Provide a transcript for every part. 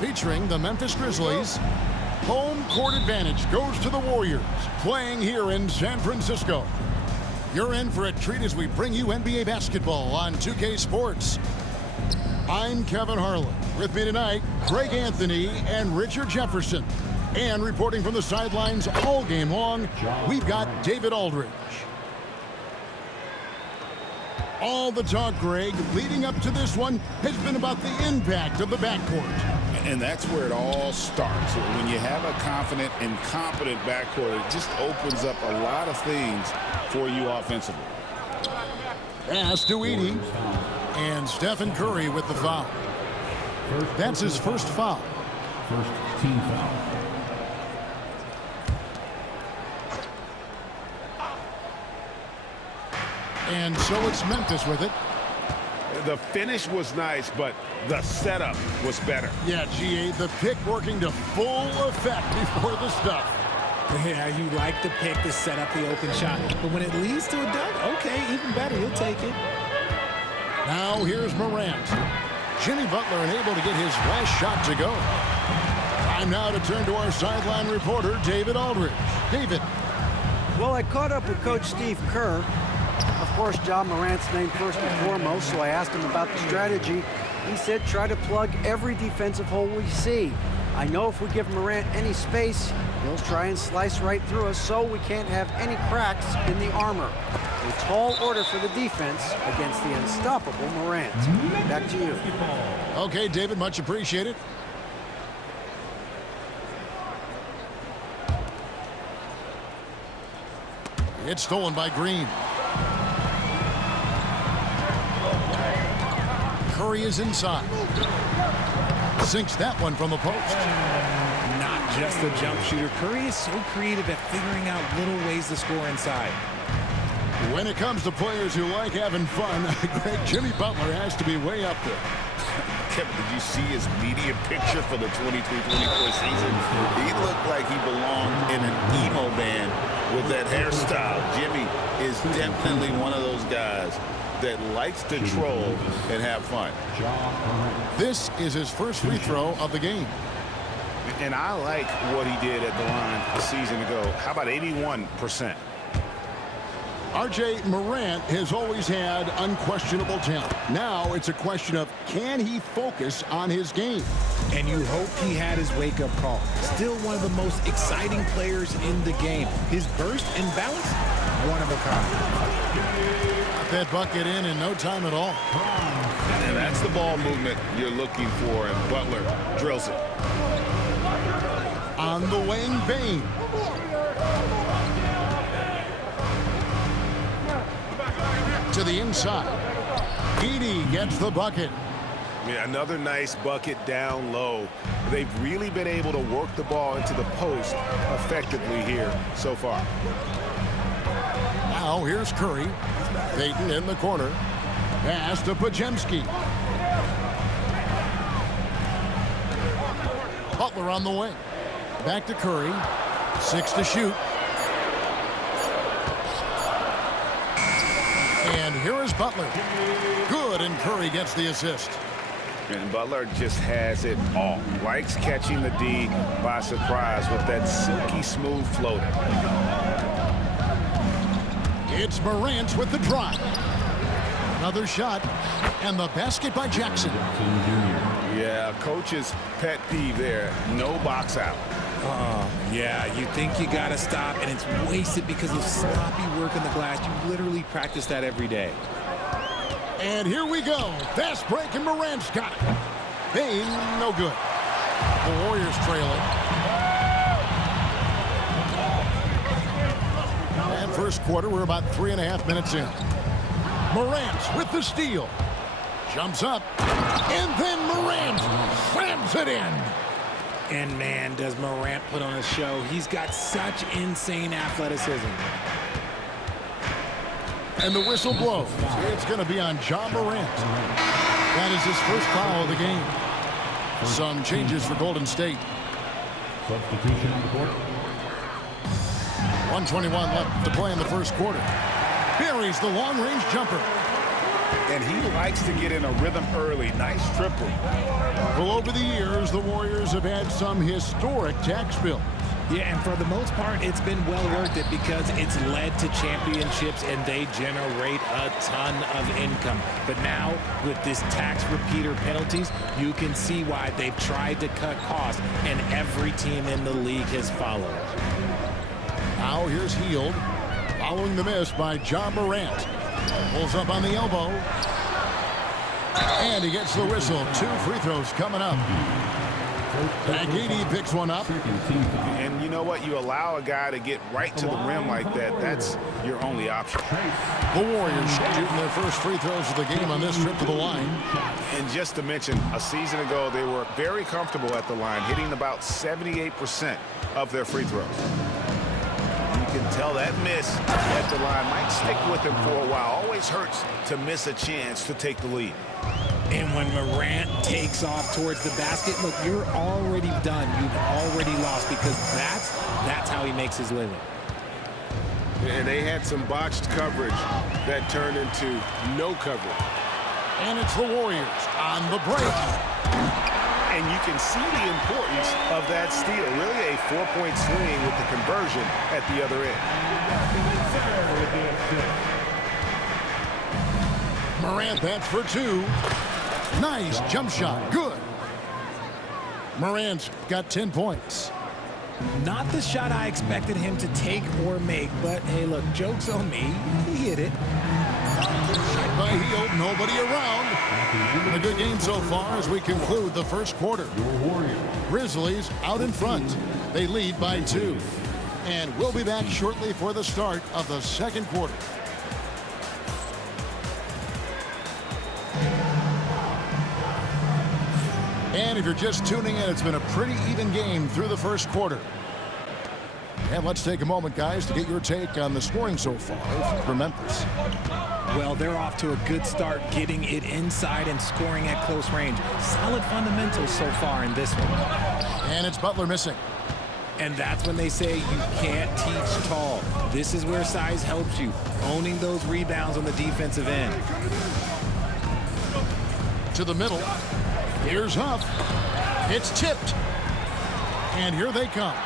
Featuring the Memphis Grizzlies. Home court advantage goes to the Warriors, playing here in San Francisco. You're in for a treat as we bring you NBA basketball on 2K Sports. I'm Kevin Harlan. With me tonight, Greg Anthony and Richard Jefferson. And reporting from the sidelines all game long, we've got David Aldridge. All the talk, Greg, leading up to this one has been about the impact of the backcourt. And that's where it all starts. When you have a confident and competent backcourt, it just opens up a lot of things for you offensively. Pass to Edey. And Steph and Curry with the foul. That's his first foul. First team foul. And so it's Memphis with it. The finish was nice, but the setup was better. Yeah, GA, the pick working to full effect before the stuff. Yeah, you like the pick to set up the open shot. But when it leads to a dunk, okay, even better, you'll take it. Now here's Morant. Jimmy Butler unable to get his last shot to go. Time now to turn to our sideline reporter, David Aldridge. David. Well, I caught up with Coach Steve Kerr. Of course, John Morant's named first and foremost, so I asked him about the strategy. He said try to plug every defensive hole we see. I know if we give Morant any space, he'll try and slice right through us, so we can't have any cracks in the armor. A tall order for the defense against the unstoppable Morant. Back to you. Okay, David, much appreciated. It's stolen by Green. Curry is inside. Sinks that one from the post. Not just a jump shooter. Curry is so creative at figuring out little ways to score inside. When it comes to players who like having fun, Greg, Jimmy Butler has to be way up there. Kevin, did you see his media picture for the 23-24 season? He looked like he belonged in an emo band with that hairstyle. Jimmy is definitely one of those guys that likes to troll and have fun. This is his first free throw of the game. And I like what he did at the line a season ago. How about 81%? RJ Morant has always had unquestionable talent. Now it's a question of can he focus on his game? And you hope he had his wake-up call. Still one of the most exciting players in the game. His burst and balance, one of a kind. That bucket in no time at all. And that's the ball movement you're looking for, and Butler drills it. On the wing, Bane. To the inside. Edey gets the bucket. Yeah, another nice bucket down low. They've really been able to work the ball into the post effectively here so far. Now here's Curry. Payton in the corner. Pass to Podziemski. Butler on the wing. Back to Curry. 6 to shoot. And here is Butler. Good, and Curry gets the assist. And Butler just has it all. Likes catching the D by surprise with that silky smooth floater. It's Morant with the drive. Another shot, and the basket by Jackson. Yeah, coach's pet peeve there. No box out. Yeah, you think you got to stop, and it's wasted because of sloppy work in the glass. You literally practice that every day. And here we go. Fast break, and Morant's got it. Bane, no good. The Warriors trailing. And first quarter, we're about 3.5 minutes in. Morant with the steal. Jumps up. And then Morant slams it in. And man, does Morant put on a show. He's got such insane athleticism. And the whistle blows. It's going to be on John Morant. That is his first foul of the game. Some changes for Golden State. Substitution on the court. 1:21 left to play in the first quarter. Buries the long-range jumper. And he likes to get in a rhythm early. Nice triple. Well, over the years, the Warriors have had some historic tax bills. Yeah, and for the most part, it's been well worth it because it's led to championships and they generate a ton of income. But now, with this tax repeater penalties, you can see why they've tried to cut costs, and every team in the league has followed. Now here's Hield, following the miss by John Morant. Pulls up on the elbow. And he gets the whistle. 2 free throws coming up. Agidi picks one up. And you know what? You allow a guy to get right to the rim like that. That's your only option. The Warriors shooting their first free throws of the game on this trip to the line. And just to mention, a season ago, they were very comfortable at the line, hitting about 78% of their free throws. You can tell that miss at the line might stick with him for a while. Always hurts to miss a chance to take the lead. And when Morant takes off towards the basket, look, you're already done. You've already lost because that's how he makes his living. And they had some botched coverage that turned into no coverage. And it's the Warriors on the break. And you can see the importance of that steal. Really a 4-point swing with the conversion at the other end. Morant, that's for 2. Nice jump shot. Good. Morant's got 10 points. Not the shot I expected him to take or make, but hey, look, joke's on me. He hit it. Shot by Hield, nobody around. A good game so far as we conclude the first quarter. Grizzlies out in front. They lead by 2. And we'll be back shortly for the start of the second quarter. And if you're just tuning in, it's been a pretty even game through the first quarter. And let's take a moment, guys, to get your take on the scoring so far for Memphis. Well, they're off to a good start getting it inside and scoring at close range. Solid fundamentals so far in this one. And it's Butler missing. And that's when they say you can't teach tall. This is where size helps you, owning those rebounds on the defensive end. To the middle. Here's Huff. It's tipped. And here they come.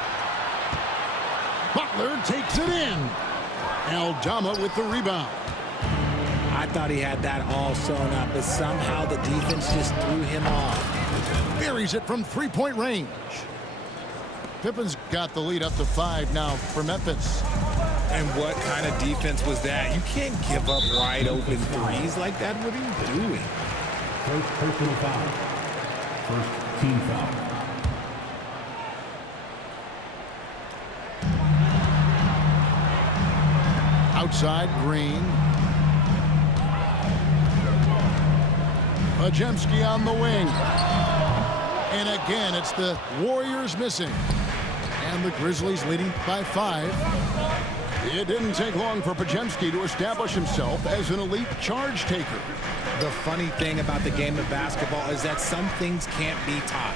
Butler takes it in. Aldama with the rebound. I thought he had that all sewn up, but somehow the defense just threw him off. Buries it from three-point range. Pippen's got the lead up to 5 now for Memphis. And what kind of defense was that? You can't give up wide open threes like that. What are you doing? First personal foul. First team foul. Outside, Green. Pajemski on the wing. And again, it's the Warriors missing. And the Grizzlies leading by 5. It didn't take long for Pajemski to establish himself as an elite charge taker. The funny thing about the game of basketball is that some things can't be taught.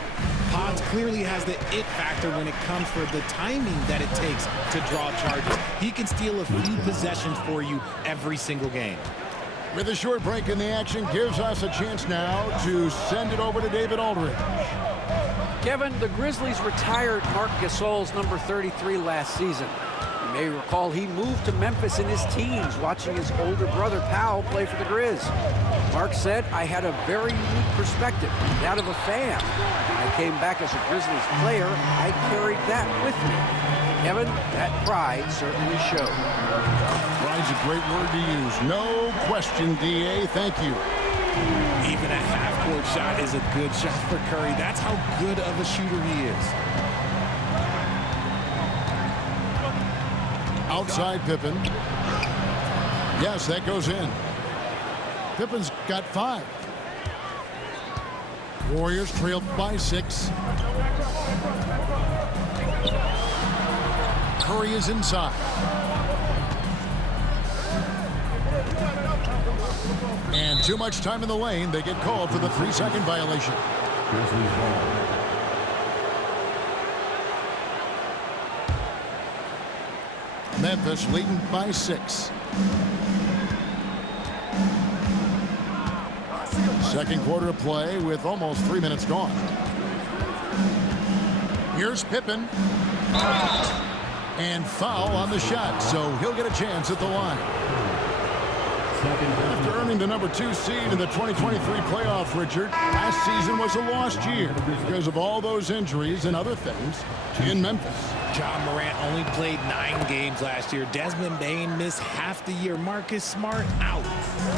Pods clearly has the it factor when it comes for the timing that it takes to draw charges. He can steal a few possessions for you every single game. With a short break in the action, gives us a chance now to send it over to David Aldridge. Kevin, the Grizzlies retired Marc Gasol's number 33 last season. You may recall he moved to Memphis in his teens, watching his older brother Powell play for the Grizz. Mark said, I had a very unique perspective, that of a fan. When I came back as a Grizzlies player, I carried that with me. Kevin, that pride certainly showed. Pride's a great word to use. No question, D.A. Thank you. Even a half-court shot is a good shot for Curry. That's how good of a shooter he is. Outside Pippen. Yes, that goes in. Pippen's got 5. Warriors trailed by 6. Curry is inside. And too much time in the lane. They get called for the 3-second violation. Grizzlies ball. Memphis leading by 6. Second quarter of play with almost 3 minutes gone. Here's Pippen. And foul on the shot, so he'll get a chance at the line. After earning the number 2 seed in the 2023 playoff, Richard, last season was a lost year because of all those injuries and other things in Memphis. John Morant only played 9 games last year. Desmond Bane missed half the year. Marcus Smart out.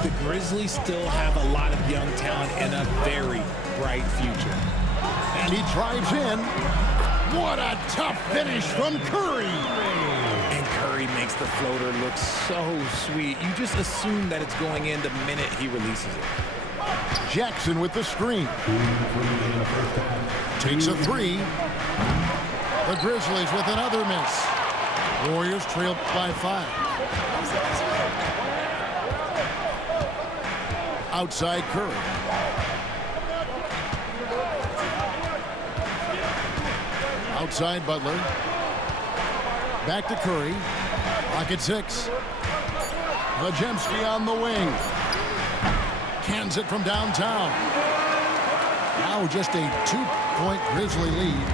The Grizzlies still have a lot of young talent and a very bright future. And he drives in. What a tough finish from Curry. And Curry makes the floater look so sweet. You just assume that it's going in the minute he releases it. Jackson with the screen. Takes a 3. The Grizzlies with another miss. Warriors trail by 5. Outside Curry. Outside Butler. Back to Curry. Rocket 6. Majemski on the wing. Cans it from downtown. Now just a 2-point Grizzly lead.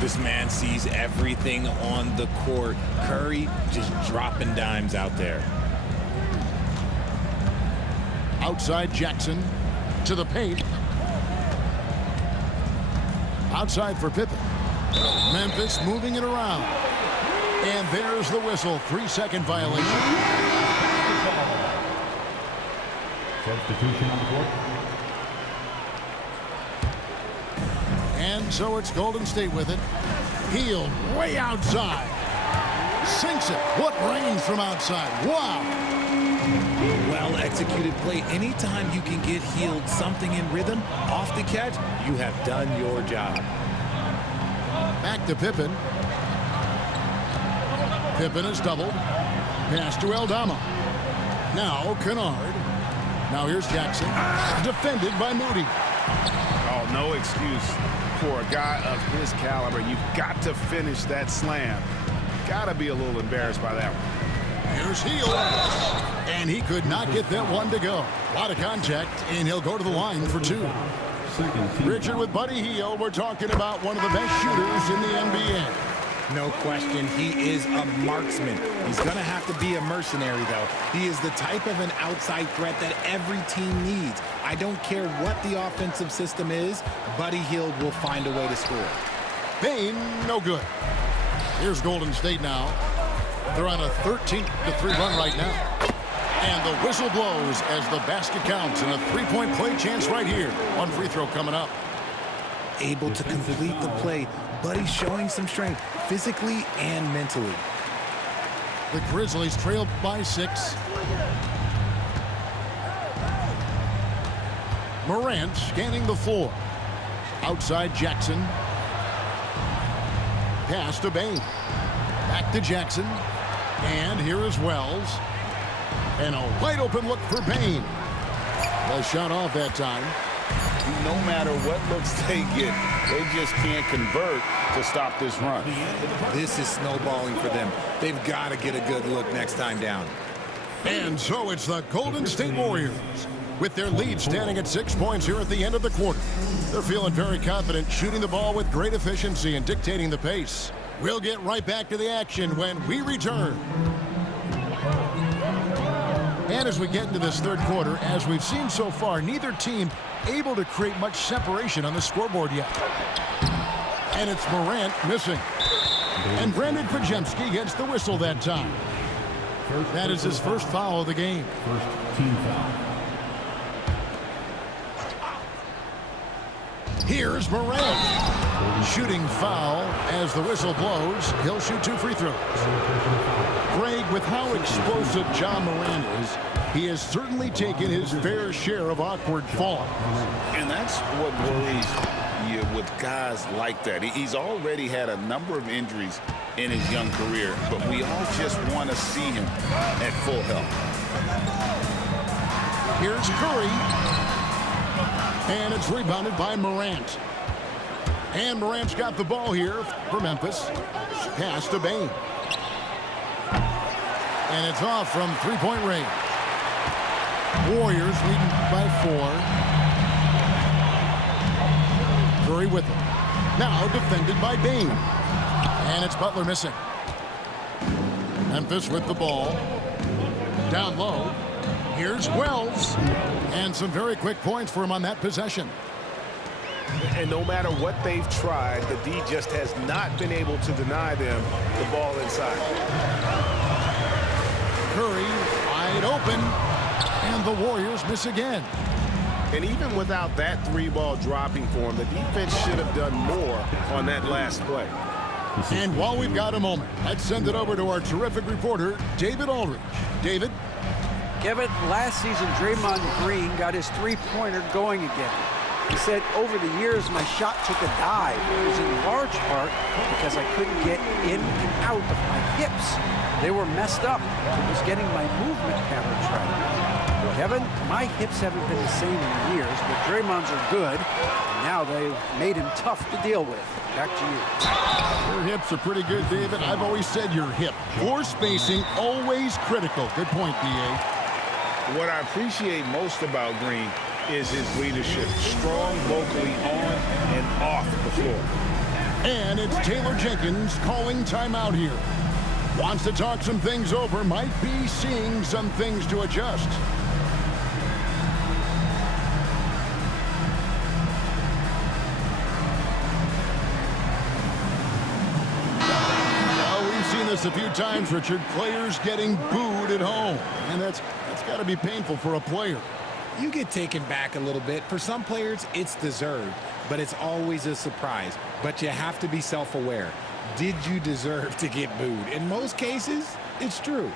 This man sees everything on the court. Curry just dropping dimes out there. Outside Jackson to the paint. Outside for Pippen. Memphis moving it around. And there's the whistle. 3-second violation. Substitution on the court. And so it's Golden State with it. Healed way outside. Sinks it. What range from outside. Wow. Well-executed play. Anytime you can get Healed something in rhythm off the catch, you have done your job. Back to Pippen. Pippen is doubled. Pass to Aldama. Now Kennard. Now here's Jackson. Defended by Moody. Oh, no excuse for a guy of his caliber. You've got to finish that slam. Got to be a little embarrassed by that one. Here's Hield. And he could not get that one to go. A lot of contact, and he'll go to the line for 2. Richard, with Buddy Hield, we're talking about one of the best shooters in the NBA. No question, he is a marksman. He's going to have to be a mercenary, though. He is the type of an outside threat that every team needs. I don't care what the offensive system is, Buddy Hield will find a way to score. Bane, no good. Here's Golden State now. They're on a 13-3 run right now. And the whistle blows as the basket counts, and a 3-point play chance right here. One free throw coming up. Able to complete the play. Buddy showing some strength physically and mentally. The Grizzlies trail by 6. Morant scanning the floor. Outside Jackson. Pass to Bane. Back to Jackson. And here is Wells. And a wide open look for Bane. Well shot off that time. No matter what looks they get, they just can't convert to stop this run. This is snowballing for them. They've got to get a good look next time down. And so it's the Golden State Warriors with their lead standing at 6 points here at the end of the quarter. They're feeling very confident, shooting the ball with great efficiency and dictating the pace. We'll get right back to the action when we return. And as we get into this third quarter, as we've seen so far, neither team able to create much separation on the scoreboard yet. And it's Morant missing. And Brandon Majemski gets the whistle that time. That is his first foul of the game. First team foul. Here's Morant. Shooting foul as the whistle blows. He'll shoot 2 free throws. Greg, with how explosive John Morant is, he has certainly taken his fair share of awkward falls. And that's what worries you with guys like that. He's already had a number of injuries in his young career, but we all just want to see him at full health. Here's Curry. And it's rebounded by Morant. And Morant's got the ball here for Memphis. Pass to Bane. And it's off from 3-point range. Warriors leading by 4. Curry with it. Now defended by Bain. And it's Butler missing. Memphis with the ball. Down low. Here's Wells. And some very quick points for him on that possession. And no matter what they've tried, the D just has not been able to deny them the ball inside. Curry wide open. And the Warriors miss again. And even without that three-ball dropping for him, the defense should have done more on that last play. And while we've got a moment, let's send it over to our terrific reporter, David Aldridge. David? Kevin, last season, Draymond Green got his three-pointer going again. He said, over the years, my shot took a dive. It was in large part because I couldn't get in and out of my hips. They were messed up. It was getting my movement patterns right. Kevin, my hips haven't been the same in years, but Draymond's are good. And now they've made him tough to deal with. Back to you. Your hips are pretty good, David. I've always said your hip. Floor spacing, always critical. Good point, D.A. What I appreciate most about Green is his leadership. Strong vocally on and off the floor. And it's Taylor Jenkins calling timeout here. Wants to talk some things over, might be seeing some things to adjust. Well, we've seen this a few times, Richard. Players getting booed at home. And that's got to be painful for a player. You get taken back a little bit. For some players, it's deserved, but it's always a surprise. But you have to be self-aware. Did you deserve to get booed? In most cases, it's true.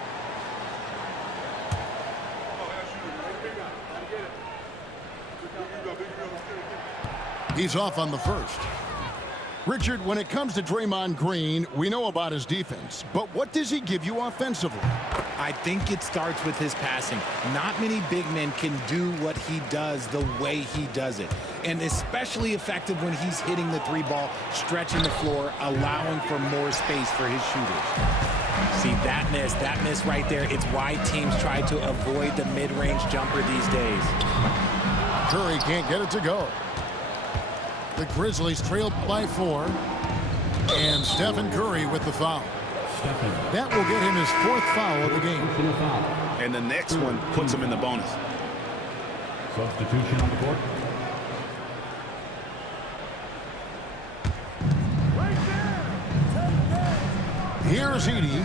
He's off on the first. Richard, when it comes to Draymond Green, we know about his defense, but what does he give you offensively? I think it starts with his passing. Not many big men can do what he does the way he does it. And especially effective when he's hitting the three ball, stretching the floor, allowing for more space for his shooters. See, that miss right there, it's why teams try to avoid the mid-range jumper these days. Curry can't get it to go. The Grizzlies trail by 4. And Stephen Curry with the foul. That will get him his 4th foul of the game. And the next one puts him in the bonus. Substitution on the court. Here's Edey.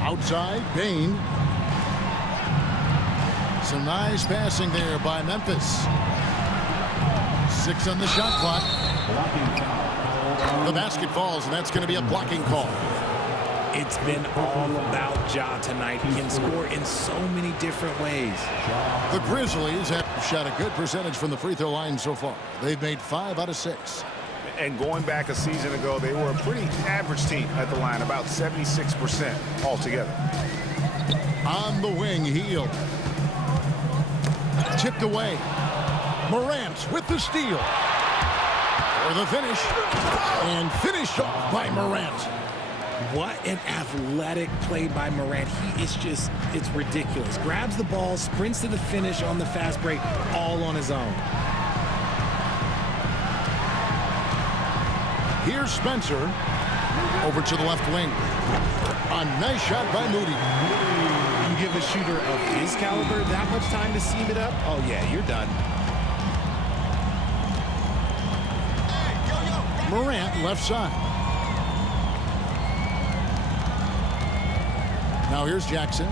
Outside, Bain. Some nice passing there by Memphis. 6 on the shot clock. The basket falls, and that's going to be a blocking call. It's been all about Ja tonight. He can score in so many different ways. The Grizzlies have shot a good percentage from the free throw line so far. They've made 5 out of 6. And going back a season ago, they were a pretty average team at the line, about 76% altogether. On the wing, Heel. Tipped away. Morant with the steal. For the finish. And finished off by Morant. What an athletic play by Morant. It's ridiculous. Grabs the ball, sprints to the finish on the fast break, all on his own. Here's Spencer. Over to the left wing. A nice shot by Moody. You give a shooter of his caliber that much time to seam it up? Oh, yeah, you're done. Morant left side. Now here's Jackson.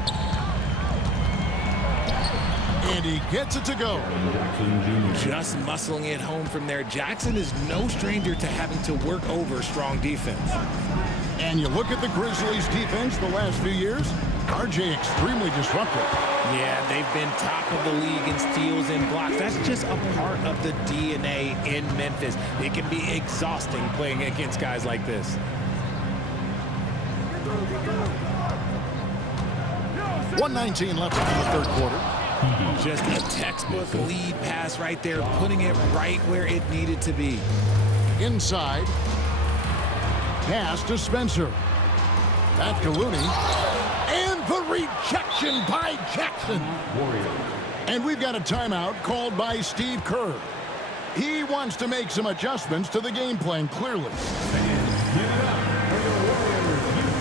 And he gets it to go. Just muscling it home from there. Jackson is no stranger to having to work over strong defense. And you look at the Grizzlies' defense the last few years, RJ extremely disruptive. Yeah, they've been top of the league in steals and blocks. That's just a part of the DNA in Memphis. It can be exhausting playing against guys like this. 1:19 left in the third quarter. Just a textbook lead pass right there, putting it right where it needed to be. Inside. Pass to Spencer. Back to Looney. And the rejection by Jackson. And we've got a timeout called by Steve Kerr. He wants to make some adjustments to the game plan, clearly. Give it up for the Warriors U15.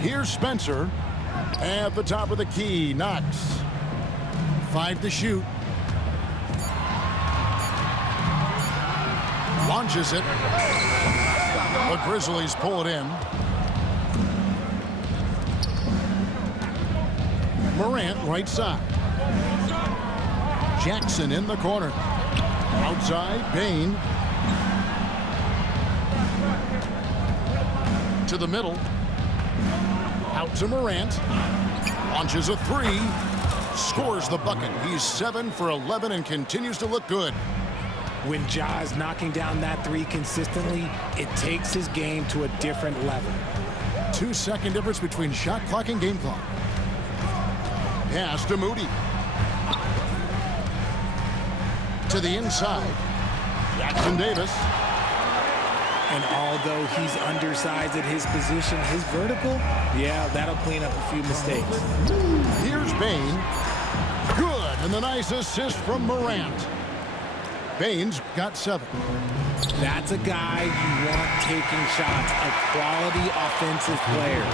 Here's Spencer at the top of the key. Knox. 5 to shoot. Launches it. The Grizzlies pull it in. Morant right side. Jackson in the corner. Outside, Bain. To the middle. Out to Morant. Launches a 3. Scores the bucket. He's 7 for 11 and continues to look good. When Ja is knocking down that 3 consistently, it takes his game to a different level. 2-second difference between shot clock and game clock. Pass to Moody. To the inside. Jackson Davis. And although he's undersized at his position, his vertical, yeah, that'll clean up a few mistakes. Here's Bain. Good, and the nice assist from Morant. Bain's got 7. That's a guy you want taking shots, a quality offensive player.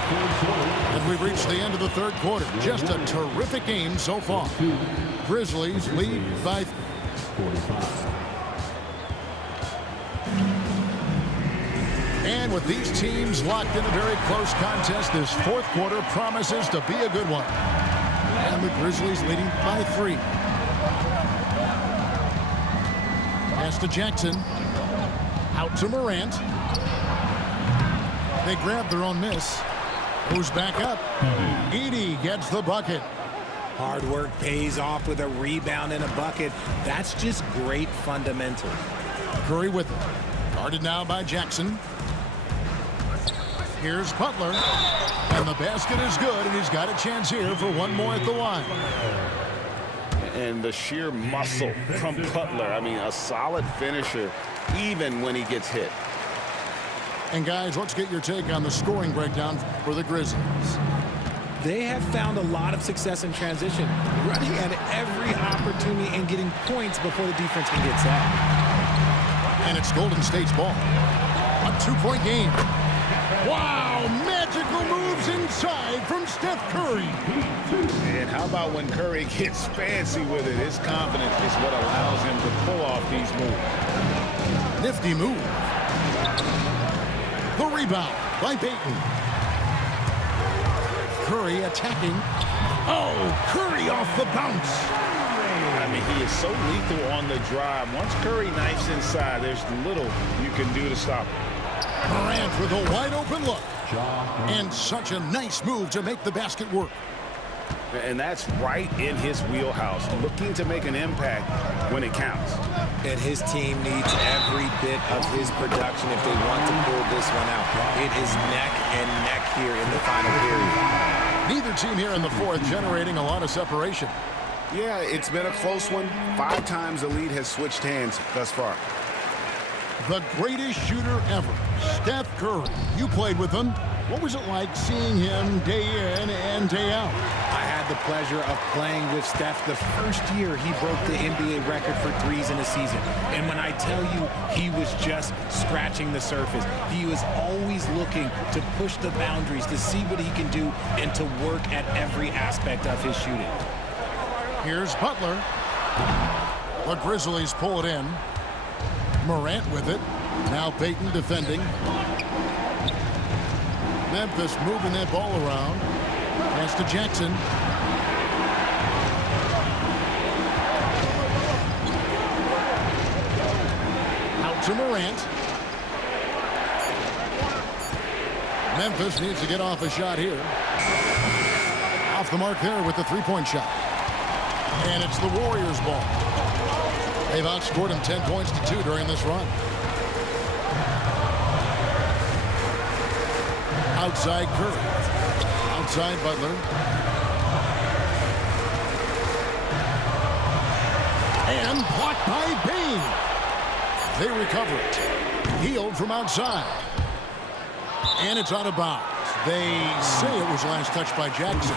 And we've reached the end of the third quarter. Just a terrific game so far. Grizzlies lead by 45. And with these teams locked in a very close contest, this fourth quarter promises to be a good one. And the Grizzlies leading by 3. Pass to Jackson. Out to Morant. They grab their own miss. Goes back up. Edey gets the bucket. Hard work pays off with a rebound and a bucket. That's just great fundamentals. Curry with it. Guarded now by Jackson. Here's Butler. And the basket is good, and he's got a chance here for one more at the line. And the sheer muscle from Butler. I mean, a solid finisher, even when he gets hit. And guys, let's get your take on the scoring breakdown for the Grizzlies. They have found a lot of success in transition, running at every opportunity and getting points before the defense can get set. And it's Golden State's ball. A 2-point game. Wow, magical moves inside from Steph Curry. And how about when Curry gets fancy with it? His confidence is what allows him to pull off these moves. Nifty move. The rebound by Payton. Curry attacking. Oh, Curry off the bounce. I mean, he is so lethal on the drive. Once Curry knifes inside, there's little you can do to stop him. Morant with a wide open look. And such a nice move to make the basket work. And that's right in his wheelhouse, looking to make an impact when it counts. And his team needs every bit of his production if they want to pull this one out. It is neck and neck here in the final period. Neither team here in the fourth generating a lot of separation. Yeah, it's been a close one. 5 times the lead has switched hands thus far. The greatest shooter ever, Steph Curry. You played with him. What was it like seeing him day in and day out? I had the pleasure of playing with Steph the first year he broke the NBA record for threes in a season. And when I tell you he was just scratching the surface, he was always looking to push the boundaries, to see what he can do, and to work at every aspect of his shooting. Here's Butler. The Grizzlies pull it in. Morant with it. Now Payton defending. Memphis moving that ball around. Pass to Jackson. Out to Morant. Memphis needs to get off a shot here. Off the mark there with the 3-point shot. And it's the Warriors' ball. They've outscored him 10 points to 2 during this run. Outside Curry. Outside Butler. And blocked by Bain. They recover it. Healed from outside. And it's out of bounds. They say it was last touched by Jackson.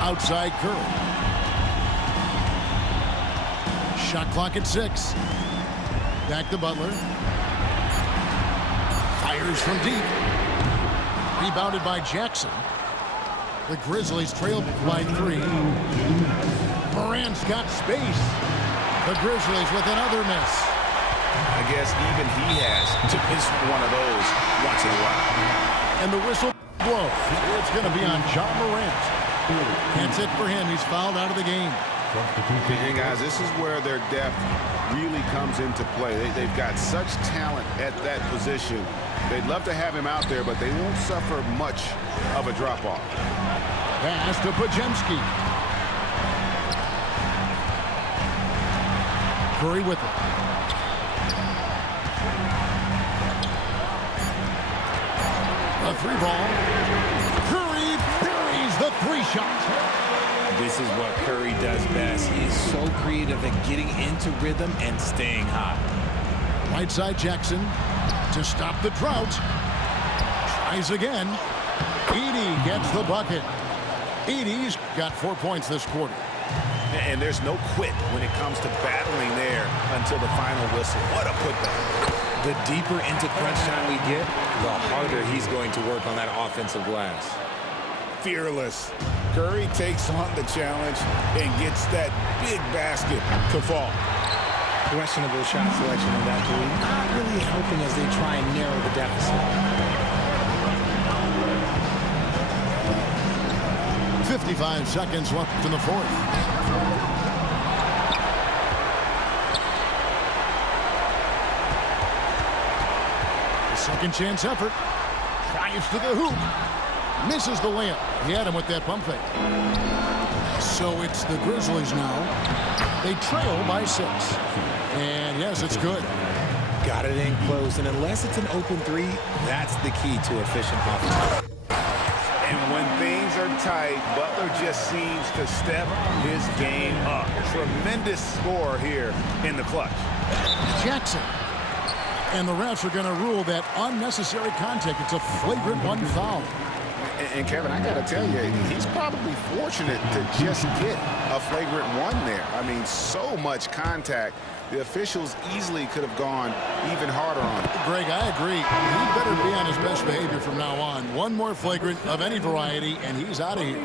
Outside Curry. Shot clock at 6. Back to Butler. Fires from deep. Rebounded by Jackson. The Grizzlies trail by 3. Morant's got space. The Grizzlies with another miss. I guess even he has to miss one of those once in a while. And the whistle blows. It's going to be on John Morant. That's it for him. He's fouled out of the game. And guys, this is where their depth really comes into play. They've got such talent at that position. They'd love to have him out there, but they won't suffer much of a drop-off. Pass to Pajemski. Curry with it. A 3-ball. Curry buries the 3-shot. This is what Curry does best. He's so creative at getting into rhythm and staying hot. Right side Jackson to stop the drought. Tries again. Edey gets the bucket. Edey's got 4 points this quarter. And there's no quit when it comes to battling there until the final whistle. What a putback. The deeper into crunch time we get, the harder he's going to work on that offensive glass. Fearless. Curry takes on the challenge and gets that big basket to fall. Questionable shot selection in that three. Not really helping as they try and narrow the deficit. 55 seconds left in the fourth. The second chance effort. Drives to the hoop. Misses the layup. He had him with that pump fake. So it's the Grizzlies now. They trail by 6. And yes, it's good. Got it in close, and unless it's an open three, that's the key to efficient offense. And when things are tight, Butler just seems to step his game up. Tremendous score here in the clutch. Jackson. And the refs are going to rule that unnecessary contact. It's a flagrant 1 foul. And Kevin, I got to tell you, he's probably fortunate to just get a flagrant 1 there. I mean, so much contact. The officials easily could have gone even harder on it. Greg, I agree. He better be on his best behavior from now on. One more flagrant of any variety, and he's out of here.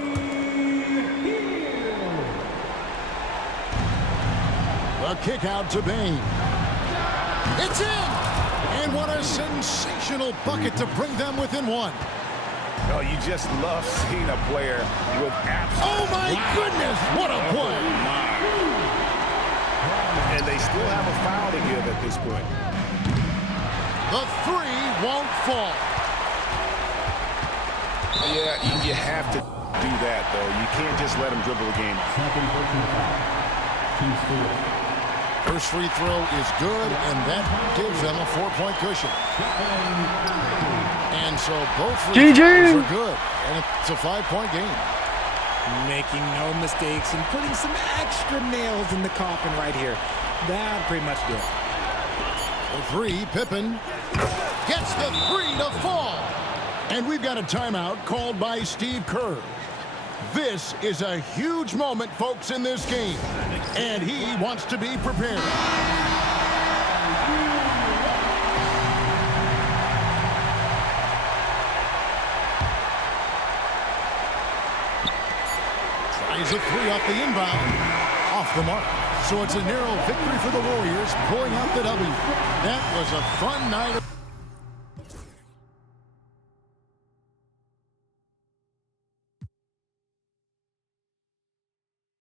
A kick out to Bain. It's in! And what a sensational bucket to bring them within 1. Oh, you just love seeing a player with absolute... Oh, my goodness! What a play! And they still have a foul to give at this point. The 3 won't fall. Yeah, you have to do that, though. You can't just let him dribble the game. First free throw is good, and that gives them a 4-point cushion. And so both free throws are good, and it's a 5-point game. Making no mistakes and putting some extra nails in the coffin right here. That pretty much did. The 3, Pippen gets the 3 to fall. And we've got a timeout called by Steve Kerr. This is a huge moment, folks, in this game. And he wants to be prepared. Tries a 3 off the inbound. Off the mark. So it's a narrow victory for the Warriors, pulling out the W. That was a fun night.